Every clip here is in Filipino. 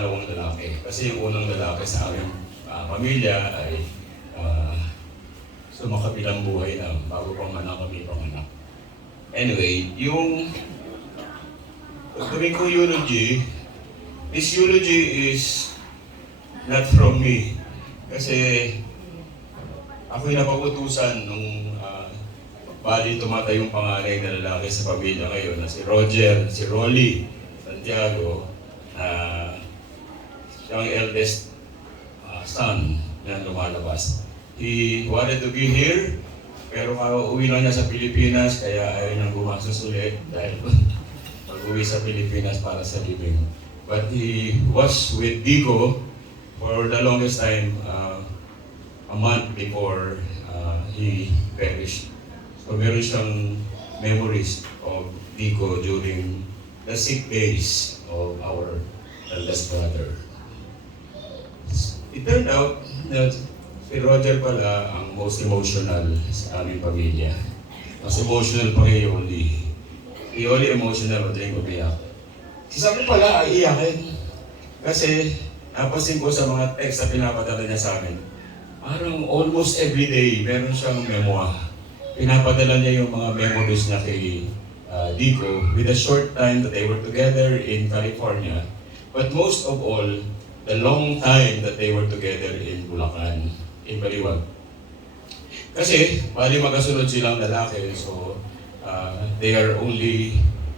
pangalawang lalaki. Kasi yung unang lalaki sa aming pamilya ay sumakabilang buhay na bago pang anak kami panganak. Anyway, yung tuwing ko eulogy, this eulogy is not from me. Kasi ako'y napagutusan nung bali tumatay yung panganay na lalaki sa pamilya ngayon na si Roger, si Rolly Santiago, siyang eldest son na lumalabas. He wanted to be here, pero uwi lang niya sa Pilipinas, kaya ayaw niyang gumastos ulit dahil mag-uwi sa Pilipinas para sa living. But he was with Dico for the longest time, a month before he perished. So meron siyang memories of Dico during the sick days of our eldest brother. It turned out that si Roger pala ang most emotional sa aming pamilya. Mas emotional pa kay Yoli. Si Yoli emotional, madaling umiyak. Si Sabi pala ay iyakin. Kasi napansin ko sa mga text na pinapadala niya sa amin, parang almost every day meron siyang memoir. Pinapadala niya yung mga memories niya kay Dico with a short time that they were together in California. But most of all, the long time that they were together in Bulacan, in Baliwag. Kasi, bali magkasunod silang lalaki, so they are only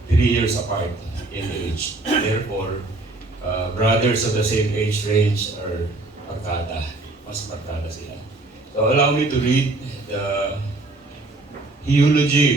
3 years apart in age. Therefore, brothers of the same age range are pagkata. Mas pagkata sila. So allow me to read the eulogy